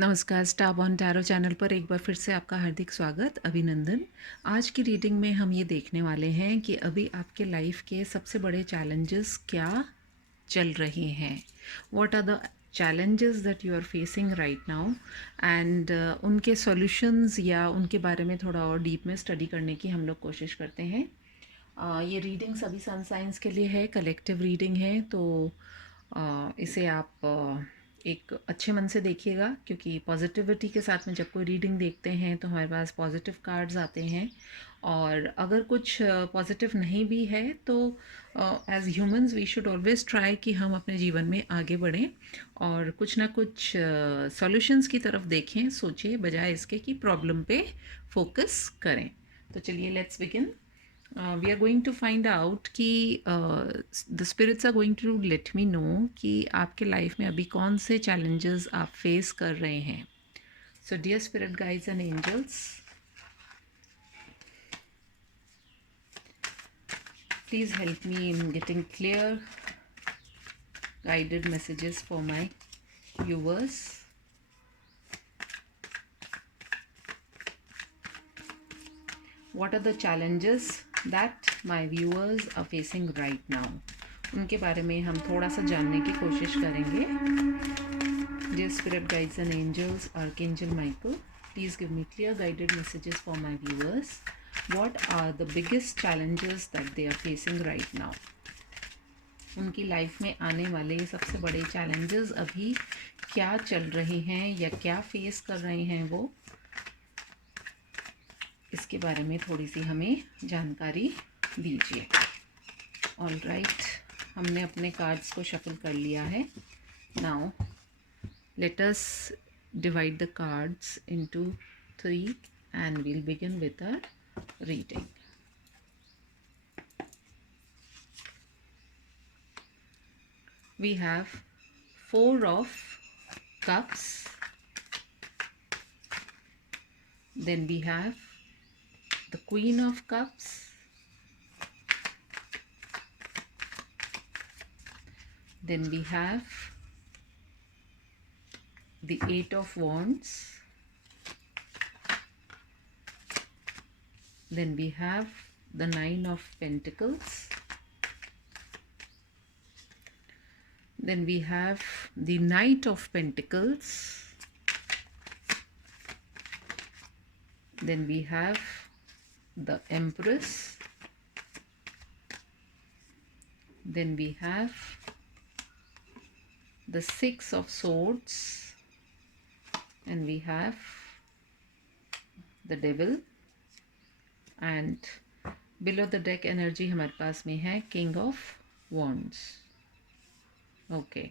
नमस्कार, star born tarot channel पर एक बार फिर से आपका हार्दिक स्वागत, अभिनंदन। आज की रीडिंग में हम ये देखने वाले हैं कि अभी आपके लाइफ के सबसे बड़े चैलेंजेस क्या चल रहे हैं। What are the challenges that you are facing right now and उनके सॉल्यूशंस या उनके बारे में थोड़ा और डीप में स्टडी करने की हम लोग कोशिश करते हैं। ये रीडिंग सभी सन साइंस के लिए है, कलेक्टिव रीडिंग है, तो इसे आप एक अच्छे मन से देखिएगा, क्योंकि पॉजिटिविटी के साथ में जब कोई रीडिंग देखते हैं तो हमारे पास पॉजिटिव कार्ड्स आते हैं। और अगर कुछ पॉजिटिव नहीं भी है तो as humans we should always try कि हम अपने जीवन में आगे बढ़ें और कुछ ना कुछ सॉल्यूशंस की तरफ देखें, सोचें, बजाय इसके कि प्रॉब्लम पे फोकस करें। तो चलिए let's begin. We are going to find out कि the spirits are going to let me know कि आपके लाइफ में अभी कौन से challenges आप face कर रहे हैं. So dear spirit guides and angels, please help me in getting clear guided messages for my viewers. What are the challenges that my viewers are facing right now? उनके बारे में हम थोड़ा सा जानने की कोशिश करेंगे. Dear spirit guides and angels, Archangel Michael, please give me clear guided messages for my viewers. What are the biggest challenges that they are facing right now? उनकी लाइफ में आने वाले सबसे बड़े challenges अभी क्या चल रहे हैं या क्या फेस कर रहे हैं वो, इसके बारे में थोड़ी सी हमें जानकारी दीजिए. ऑल राइट, हमने अपने कार्ड्स को शफल कर लिया है. Now let us divide the cards into 3 and we'll begin with our reading. We have 4 of cups, then we have the Queen of Cups, then we have the Eight of Wands, then we have the Nine of Pentacles, then we have the Knight of Pentacles, then we have the Empress, then we have the Six of Swords, and we have the Devil, and below the deck energy हमारे पास में है King of Wands. Okay,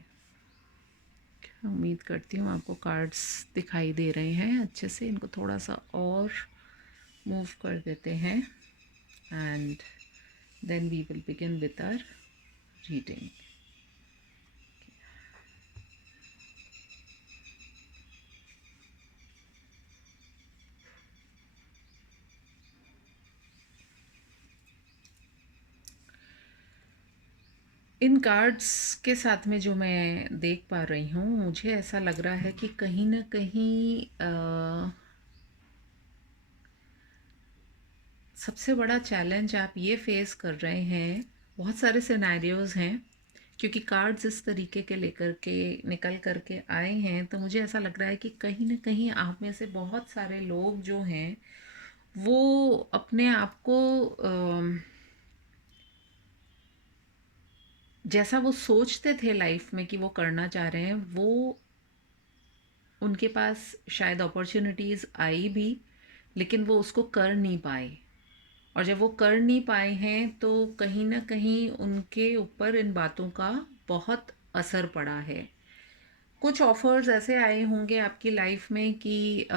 उम्मीद करती हूँ आपको cards दिखाई दे रहे हैं अच्छे से. इनको थोड़ा सा और मूव कर देते हैं and then we will begin with our reading. इन कार्ड्स के साथ में जो मैं देख पा रही हूँ, मुझे ऐसा लग रहा है कि कहीं ना कहीं सबसे बड़ा चैलेंज आप ये फेस कर रहे हैं. बहुत सारे सिनेरियोज़ हैं, क्योंकि कार्ड्स इस तरीके के लेकर के निकल करके आए हैं, तो मुझे ऐसा लग रहा है कि कहीं ना कहीं आप में से बहुत सारे लोग जो हैं वो अपने आप को जैसा वो सोचते थे लाइफ में कि वो करना चाह रहे हैं, वो उनके पास शायद अपॉर्चुनिटीज़ आई भी, लेकिन वो उसको कर नहीं पाए. और जब वो कर नहीं पाए हैं तो कहीं ना कहीं उनके ऊपर इन बातों का बहुत असर पड़ा है. कुछ ऑफ़र्स ऐसे आए होंगे आपकी लाइफ में कि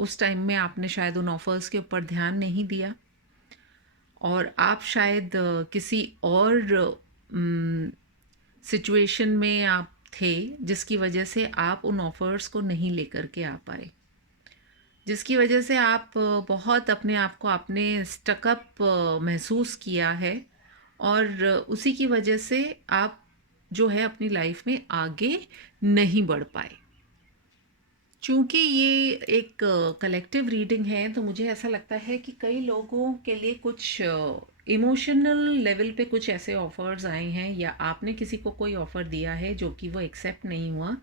उस टाइम में आपने शायद उन ऑफ़र्स के ऊपर ध्यान नहीं दिया, और आप शायद किसी और सिचुएशन में आप थे जिसकी वजह से आप उन ऑफ़र्स को नहीं लेकर के आ पाए, जिसकी वजह से आप बहुत अपने आप को आपने स्टकअप महसूस किया है, और उसी की वजह से आप जो है अपनी लाइफ में आगे नहीं बढ़ पाए. चूँकि ये एक कलेक्टिव रीडिंग है, तो मुझे ऐसा लगता है कि कई लोगों के लिए कुछ इमोशनल लेवल पे कुछ ऐसे ऑफ़र्स आए हैं, या आपने किसी को कोई ऑफ़र दिया है जो कि वो एक्सेप्ट नहीं हुआ,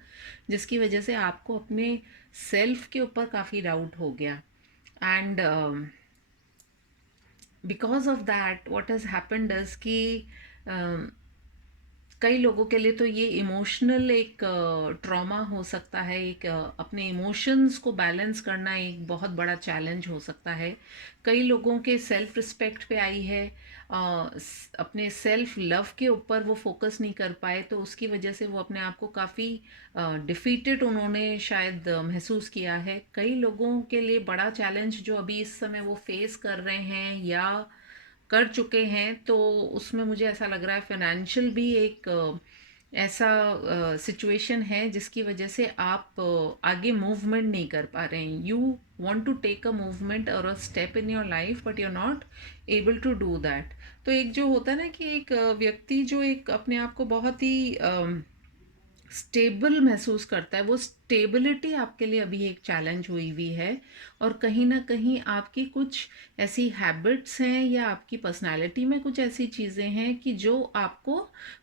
जिसकी वजह से आपको अपने सेल्फ के ऊपर काफ़ी डाउट हो गया। And because of that what has happened is कि कई लोगों के लिए तो ये इमोशनल एक ट्रॉमा हो सकता है, एक अपने इमोशंस को बैलेंस करना एक बहुत बड़ा चैलेंज हो सकता है। कई लोगों के सेल्फ रिस्पेक्ट पे आई है, अपने सेल्फ लव के ऊपर वो फोकस नहीं कर पाए, तो उसकी वजह से वो अपने आप को काफ़ी डिफीटेड उन्होंने शायद महसूस किया है। कई लोगों के लिए बड़ा चैलेंज जो अभी इस समय वो फेस कर रहे हैं या कर चुके हैं, तो उसमें मुझे ऐसा लग रहा है फाइनेंशियल भी एक ऐसा सिचुएशन है जिसकी वजह से आप आगे मूवमेंट नहीं कर पा रहे हैं। You want to take a movement और a step in your life, but you are not able to do that. तो एक जो होता है ना कि एक व्यक्ति जो एक अपने आप को बहुत ही स्टेबल महसूस करता है, वो स्टेबिलिटी आपके लिए अभी एक चैलेंज हुई हुई है। और कहीं ना कहीं आपकी कुछ ऐसी हैबिट्स हैं या आपकी पर्सनालिटी में कुछ ऐसी चीज़ें हैं कि जो आपको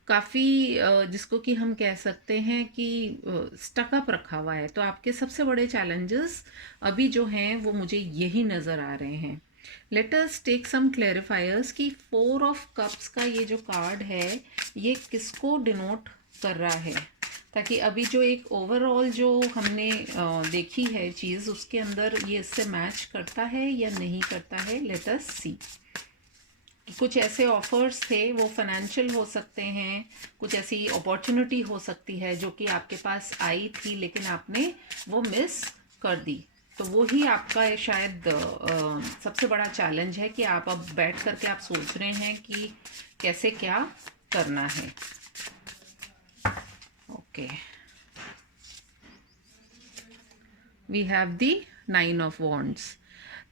काफ़ी जिसको कि हम कह सकते हैं कि स्टकअप रखा हुआ है। तो आपके सबसे बड़े चैलेंजेस अभी जो हैं वो मुझे यही नज़र आ रहे हैं। लेट अस टेक सम क्लेरिफायर्स कि 4 ऑफ कप्स का ये जो कार्ड है, ये किसको डिनोट कर रहा है, ताकि अभी जो एक ओवरऑल जो हमने देखी है चीज़, उसके अंदर ये इससे मैच करता है या नहीं करता है। लेट अस सी। कुछ ऐसे ऑफर्स थे, वो फाइनेंशियल हो सकते हैं, कुछ ऐसी अपॉर्चुनिटी हो सकती है जो कि आपके पास आई थी लेकिन आपने वो मिस कर दी। तो वो ही आपका शायद सबसे बड़ा चैलेंज है कि आप अब बैठ करके आप सोच रहे हैं कि कैसे क्या करना है। Okay, we have the 9 of wands.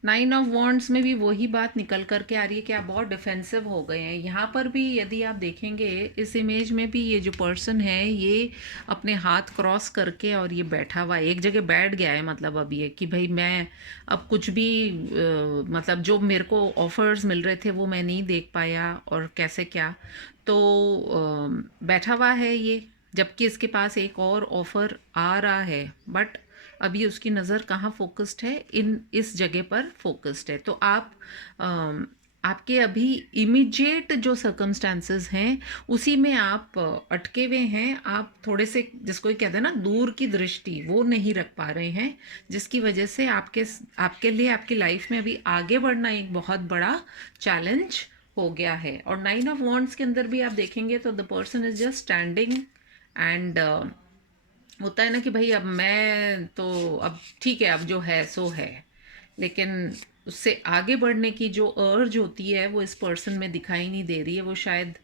9 of wands में भी वही बात निकल करके आ रही है कि आप बहुत डिफेंसिव हो गए हैं। यहाँ पर भी यदि आप देखेंगे इस इमेज में भी, ये जो पर्सन है ये अपने हाथ क्रॉस करके और ये बैठा हुआ है, एक जगह बैठ गया है। मतलब अब ये कि भाई मैं अब कुछ भी मतलब जो मेरे को ऑफर्स मिल रहे थे वो मैं नहीं देख पाया और कैसे क्या, तो बैठा हुआ है ये, जबकि इसके पास एक और ऑफ़र आ रहा है। बट अभी उसकी नज़र कहाँ फोकस्ड है, इस जगह पर फोकस्ड है। तो आप आपके अभी इमीडिएट जो सर्कमस्टांसेस हैं उसी में आप अटके हुए हैं। आप थोड़े से, जिसको ये कहते हैं ना, दूर की दृष्टि वो नहीं रख पा रहे हैं, जिसकी वजह से आपके लिए आपकी लाइफ में अभी आगे बढ़ना एक बहुत बड़ा चैलेंज हो गया है। और 9 ऑफ वॉन्ड्स के अंदर भी आप देखेंगे तो the person is just standing and होता है ना कि भाई अब मैं तो, अब ठीक है, अब जो है सो है, लेकिन उससे आगे बढ़ने की जो अर्ज होती है वो इस पर्सन में दिखाई नहीं दे रही है। वो शायद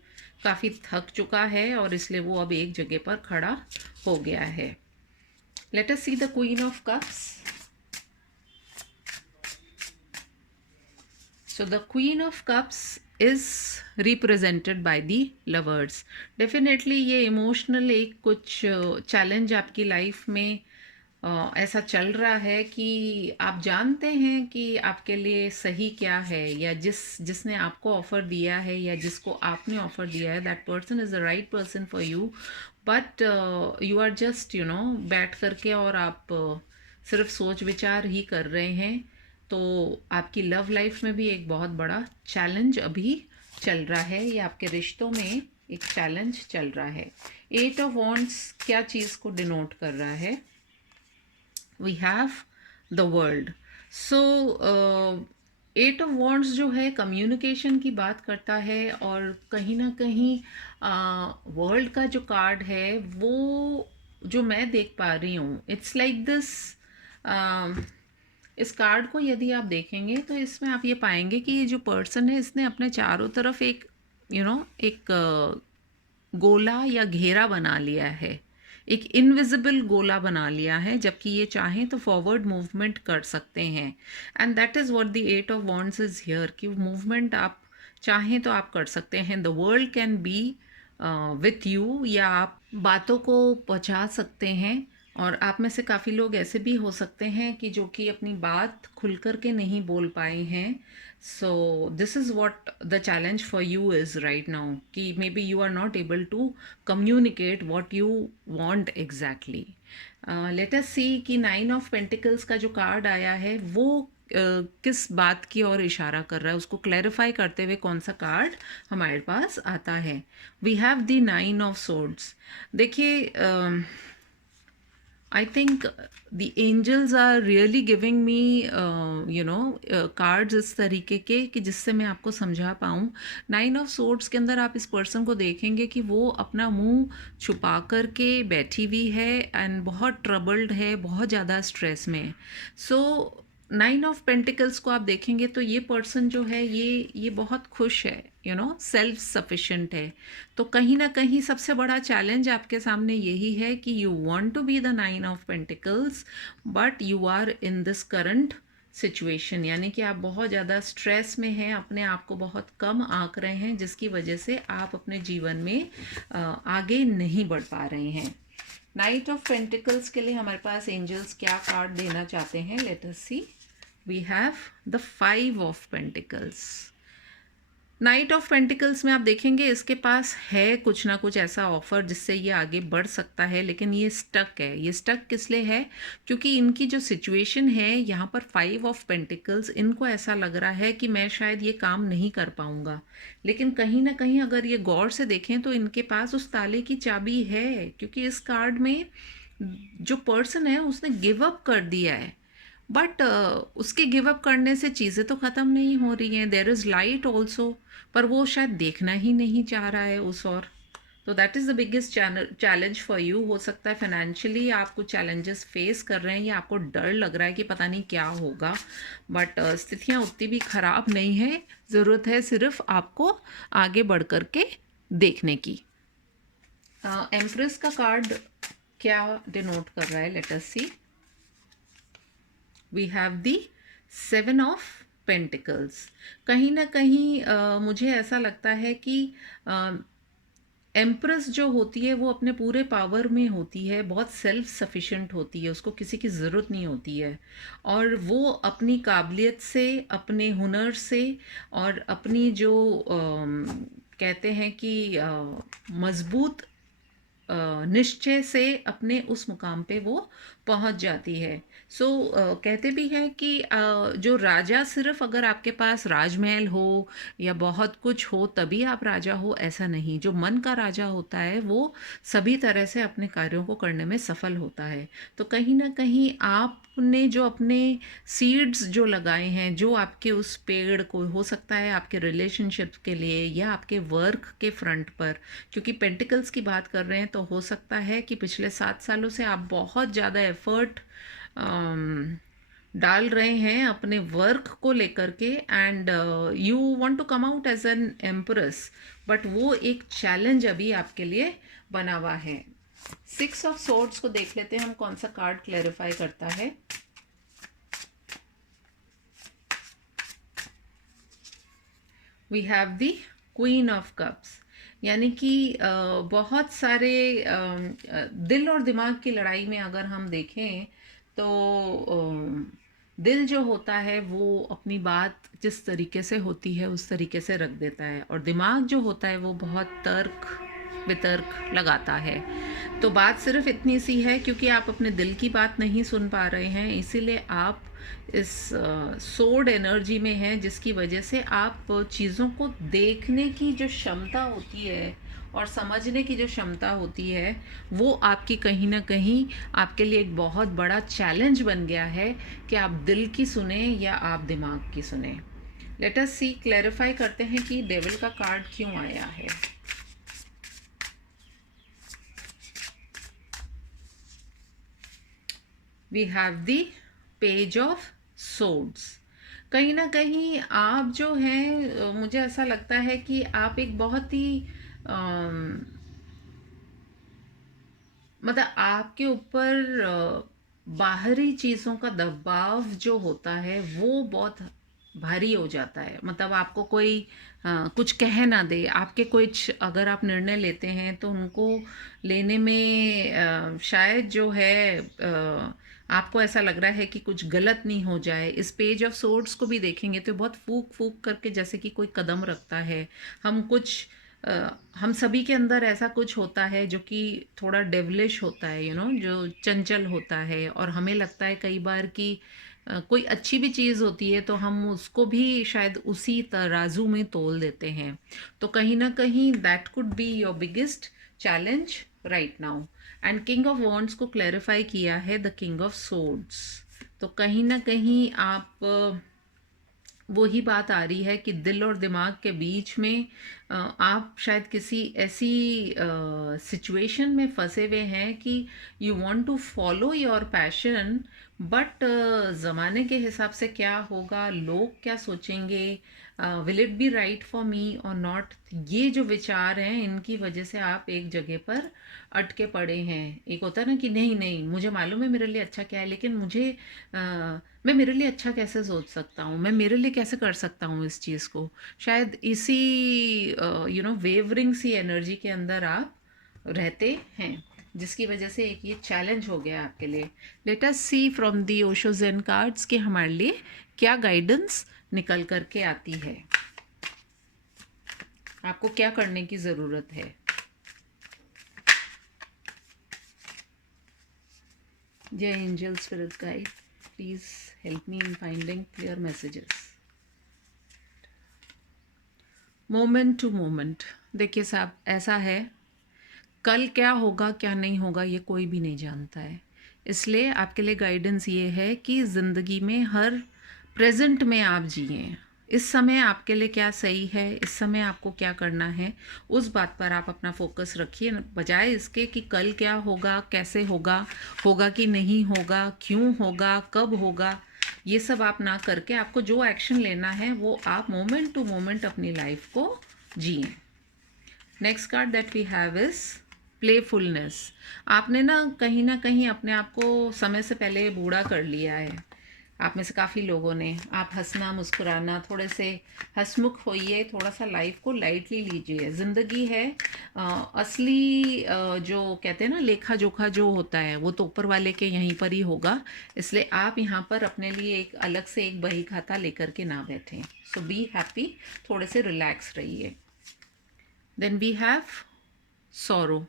काफ़ी थक चुका है और इसलिए वो अब एक जगह पर खड़ा हो गया है। Let us see the queen of cups. So the Queen of Cups is represented by the lovers. Definitely ये इमोशनल एक कुछ चैलेंज आपकी लाइफ में ऐसा चल रहा है कि आप जानते हैं कि आपके लिए सही क्या है, या जिसने आपको ऑफ़र दिया है या जिसको आपने ऑफ़र दिया है, that person is the right person for you. But you are just बैठ करके और आप सिर्फ सोच विचार ही कर रहे हैं। तो आपकी लव लाइफ में भी एक बहुत बड़ा चैलेंज अभी चल रहा है, या आपके रिश्तों में एक चैलेंज चल रहा है। 8 ऑफ वॉन्ड्स क्या चीज़ को डिनोट कर रहा है? We have the world. So 8 of wands जो है कम्युनिकेशन की बात करता है, और कहीं ना कहीं वर्ल्ड का जो कार्ड है वो जो मैं देख पा रही हूँ, इट्स लाइक दिस। इस कार्ड को यदि आप देखेंगे तो इसमें आप ये पाएंगे कि ये जो पर्सन है इसने अपने चारों तरफ एक एक गोला या घेरा बना लिया है, एक इनविजिबल गोला बना लिया है, जबकि ये चाहें तो फॉरवर्ड मूवमेंट कर सकते हैं। And that is what the 8 of wands is here, कि मूवमेंट आप चाहें तो आप कर सकते हैं। The world can be with you, या आप बातों को पहुंचा सकते हैं और आप में से काफ़ी लोग ऐसे भी हो सकते हैं कि जो कि अपनी बात खुल कर के नहीं बोल पाए हैं। So this is what the challenge for you is right now, कि maybe you are not able to communicate what you want exactly. Let us see कि 9 ऑफ पेंटिकल्स का जो कार्ड आया है वो किस बात की ओर इशारा कर रहा है, उसको क्लैरिफाई करते हुए कौन सा कार्ड हमारे पास आता है। We have the 9 of swords. देखिए, I think the angels are really giving me, cards इस तरीके के कि जिससे मैं आपको समझा पाऊँ। 9 ऑफ सोर्ड्स के अंदर आप इस पर्सन को देखेंगे कि वो अपना मुंह छुपा कर के बैठी हुई है एंड बहुत ट्रबल्ड है, बहुत ज़्यादा स्ट्रेस में है। सो 9 ऑफ पेंटिकल्स को आप देखेंगे तो ये पर्सन जो है ये बहुत खुश है, सेल्फ सफिशिएंट है। तो कहीं ना कहीं सबसे बड़ा चैलेंज आपके सामने यही है कि you want to be the 9 of pentacles, but you are in this current situation, यानी कि आप बहुत ज़्यादा स्ट्रेस में हैं, अपने आप को बहुत कम आंक रहे हैं, जिसकी वजह से आप अपने जीवन में आगे नहीं बढ़ पा रहे हैं। 9 ऑफ पेंटिकल्स के लिए हमारे पास एंजल्स क्या कार्ड देना चाहते हैं, let us see. We have the 5 of pentacles. 9 of pentacles में आप देखेंगे इसके पास है कुछ ना कुछ ऐसा ऑफर जिससे ये आगे बढ़ सकता है, लेकिन ये स्टक है। ये स्टक किस लिए है? क्योंकि इनकी जो सिचुएशन है यहाँ पर 5 ऑफ पेंटिकल्स, इनको ऐसा लग रहा है कि मैं शायद ये काम नहीं कर पाऊँगा। लेकिन कहीं ना कहीं अगर ये गौर से देखें तो इनके पास उस ताले की चाबी है, क्योंकि इस कार्ड में जो पर्सन है उसने गिव अप कर दिया है। बट उसके गिव अप करने से चीज़ें तो ख़त्म नहीं हो रही हैं, देर इज़ लाइट ऑल्सो, पर वो शायद देखना ही नहीं चाह रहा है उस ओर। तो that is the biggest challenge for you. हो सकता है फाइनेंशियली आप कुछ चैलेंजेस फेस कर रहे हैं या आपको डर लग रहा है कि पता नहीं क्या होगा, बट स्थितियाँ उतनी भी ख़राब नहीं है। ज़रूरत है सिर्फ आपको आगे बढ़ कर के देखने की। एम्प्रेस का कार्ड क्या डिनोट कर रहा है, let us see. We have the 7 of pentacles. कहीं ना कहीं मुझे ऐसा लगता है कि एम्प्रेस जो होती है वो अपने पूरे पावर में होती है, बहुत सेल्फ सफिशिएंट होती है, उसको किसी की ज़रूरत नहीं होती है। और वो अपनी काबिलियत से, अपने हुनर से और अपनी जो कहते हैं कि मज़बूत निश्चय से अपने उस मुकाम पे वो पहुंच जाती है। सो कहते भी हैं कि जो राजा, सिर्फ अगर आपके पास राजमहल हो या बहुत कुछ हो तभी आप राजा हो, ऐसा नहीं। जो मन का राजा होता है वो सभी तरह से अपने कार्यों को करने में सफल होता है। तो कहीं ना कहीं आपने जो अपने सीड्स जो लगाए हैं, जो आपके उस पेड़ को, हो सकता है आपके रिलेशनशिप के लिए या आपके वर्क के फ्रंट पर, क्योंकि पेंटिकल्स की बात कर रहे हैं तो हो सकता है कि पिछले 7 सालों से आप बहुत ज़्यादा एफर्ट डाल रहे हैं अपने वर्क को लेकर के, and you want to come out as an empress, but वो एक चैलेंज अभी आपके लिए बना हुआ है। 6 ऑफ सोर्ड्स को देख लेते हैं हम, कौन सा कार्ड क्लैरिफाई करता है। We have the queen of cups, यानी कि बहुत सारे दिल और दिमाग की लड़ाई में अगर हम देखें तो दिल जो होता है वो अपनी बात जिस तरीके से होती है उस तरीके से रख देता है, और दिमाग जो होता है वो बहुत तर्क वितर्क लगाता है। तो बात सिर्फ इतनी सी है, क्योंकि आप अपने दिल की बात नहीं सुन पा रहे हैं, इसीलिए आप इस सोड एनर्जी में हैं, जिसकी वजह से आप चीज़ों को देखने की जो क्षमता होती है और समझने की जो क्षमता होती है वो आपकी कहीं ना कहीं आपके लिए एक बहुत बड़ा चैलेंज बन गया है कि आप दिल की सुने या आप दिमाग की सुने। लेट अस सी, क्लैरिफाई करते हैं कि डेविल का कार्ड क्यों आया है। We have the page of swords. कहीं ना कहीं आप जो हैं, मुझे ऐसा लगता है कि आप एक बहुत ही मतलब आपके ऊपर बाहरी चीज़ों का दबाव जो होता है वो बहुत भारी हो जाता है। मतलब आपको कोई कुछ कह ना दे, आपके कुछ अगर आप निर्णय लेते हैं तो उनको लेने में शायद जो है आपको ऐसा लग रहा है कि कुछ गलत नहीं हो जाए। इस पेज ऑफ सोर्ड्स को भी देखेंगे तो बहुत फूक फूक करके जैसे कि कोई कदम रखता है। हम कुछ हम सभी के अंदर ऐसा कुछ होता है जो कि थोड़ा डेवलिश होता है, जो चंचल होता है, और हमें लगता है कई बार कि कोई अच्छी भी चीज़ होती है तो हम उसको भी शायद उसी तराजू में तोल देते हैं। तो कहीं ना कहीं that could be your biggest challenge right now. And king of wands को क्लैरिफाई किया है द किंग ऑफ सोर्ड्स। तो कहीं ना कहीं आप वही बात आ रही है कि दिल और दिमाग के बीच में आप शायद किसी ऐसी सिचुएशन में फंसे हुए हैं कि you want to follow your passion, but ज़माने के हिसाब से क्या होगा, लोग क्या सोचेंगे, will it be right for me और नॉट, ये जो विचार हैं इनकी वजह से आप एक जगह पर अटके पड़े हैं। एक होता है ना कि नहीं नहीं, मुझे मालूम है मेरे लिए अच्छा क्या है, लेकिन मुझे मैं मेरे लिए अच्छा कैसे सोच सकता हूँ, मैं मेरे लिए कैसे कर सकता हूँ इस चीज़ को। शायद इसी वेवरिंग सी एनर्जी के अंदर आप रहते हैं, जिसकी वजह से एक ये चैलेंज हो गया आपके लिए। Let us see from the Osho zen cards कि हमारे लिए क्या गाइडेंस निकल करके आती है, आपको क्या करने की ज़रूरत है। जय angel spirit guide, please help me in finding clear messages. Moment to moment. देखिए साहब, ऐसा है, कल क्या होगा क्या नहीं होगा ये कोई भी नहीं जानता है। इसलिए आपके लिए गाइडेंस ये है कि ज़िंदगी में हर प्रेजेंट में आप जिए। इस समय आपके लिए क्या सही है, इस समय आपको क्या करना है, उस बात पर आप अपना फोकस रखिए, बजाय इसके कि कल क्या होगा, कैसे होगा, होगा कि नहीं होगा, क्यों होगा, कब होगा। ये सब आप ना करके आपको जो एक्शन लेना है वो आप मोमेंट टू मोमेंट अपनी लाइफ को जिए। Next card that we have is playfulness. आपने ना कहीं अपने आप को समय से पहले बूढ़ा कर लिया है। आप में से काफ़ी लोगों ने, आप हंसना मुस्कुराना, थोड़े से हंसमुख होइए, थोड़ा सा लाइफ को लाइटली लीजिए। ज़िंदगी है, असली जो कहते हैं ना लेखा जोखा जो होता है वो तो ऊपर वाले के यहीं पर ही होगा। इसलिए आप यहाँ पर अपने लिए एक अलग से एक बही खाता लेकर के ना बैठें। सो बी हैप्पी, थोड़े से रिलैक्स रहिए। Then we have sorrow.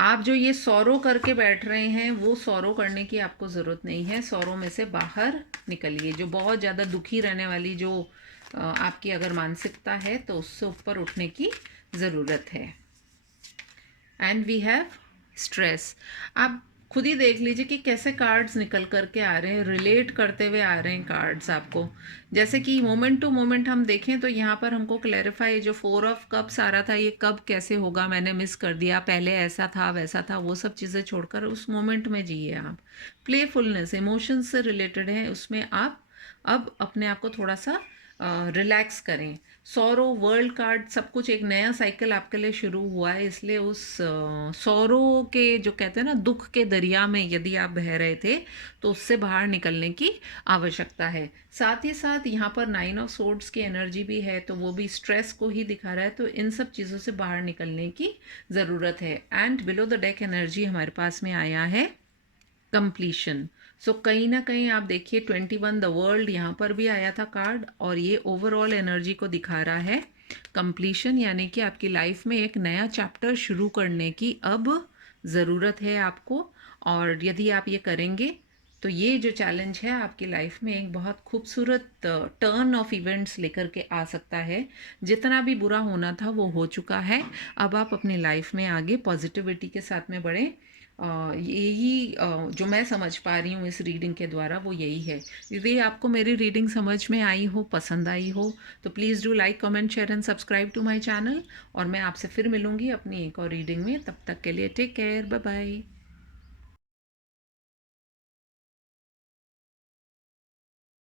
आप जो ये सौरो करके बैठ रहे हैं वो सौरो करने की आपको ज़रूरत नहीं है। सौरो में से बाहर निकलिए। जो बहुत ज़्यादा दुखी रहने वाली जो आपकी अगर मानसिकता है तो उससे ऊपर उठने की ज़रूरत है। And we have stress. आप खुद ही देख लीजिए कि कैसे कार्ड्स निकल करके आ रहे हैं, रिलेट करते हुए आ रहे हैं कार्ड्स आपको। जैसे कि मोमेंट टू मोमेंट हम देखें तो यहाँ पर हमको क्लैरिफाई, जो 4 ऑफ कप्स आ रहा था ये कब कैसे होगा, मैंने मिस कर दिया, पहले ऐसा था वैसा था, वो सब चीज़ें छोड़कर उस मोमेंट में जिए आप। प्लेफुलनेस इमोशंस से रिलेटेड है, उसमें आप अब अपने आप को थोड़ा सा रिलैक्स करें। सौरो वर्ल्ड कार्ड, सब कुछ एक नया साइकिल आपके लिए शुरू हुआ है, इसलिए उस सौरो के जो कहते हैं ना दुख के दरिया में यदि आप बह रहे थे तो उससे बाहर निकलने की आवश्यकता है। साथ ही साथ यहाँ पर 9 ऑफ सोर्ड्स की एनर्जी भी है, तो वो भी स्ट्रेस को ही दिखा रहा है, तो इन सब चीज़ों से बाहर निकलने की ज़रूरत है। And below the deck energy हमारे पास में आया है कंप्लीशन। सो कहीं ना कहीं आप देखिए 21 द वर्ल्ड यहाँ पर भी आया था कार्ड, और ये ओवरऑल एनर्जी को दिखा रहा है कंप्लीशन, यानी कि आपकी लाइफ में एक नया चैप्टर शुरू करने की अब ज़रूरत है आपको। और यदि आप ये करेंगे तो ये जो चैलेंज है आपकी लाइफ में एक बहुत खूबसूरत टर्न ऑफ इवेंट्स लेकर के आ सकता है। जितना भी बुरा होना था वो हो चुका है, अब आप अपनी लाइफ में आगे पॉजिटिविटी के साथ में बढ़ें। यही जो मैं समझ पा रही हूँ इस रीडिंग के द्वारा वो यही है। यदि आपको मेरी रीडिंग समझ में आई हो, पसंद आई हो, तो please do like comment share and subscribe to my channel. और मैं आपसे फिर मिलूँगी अपनी एक और रीडिंग में। तब तक के लिए टेक केयर, बाय बाय।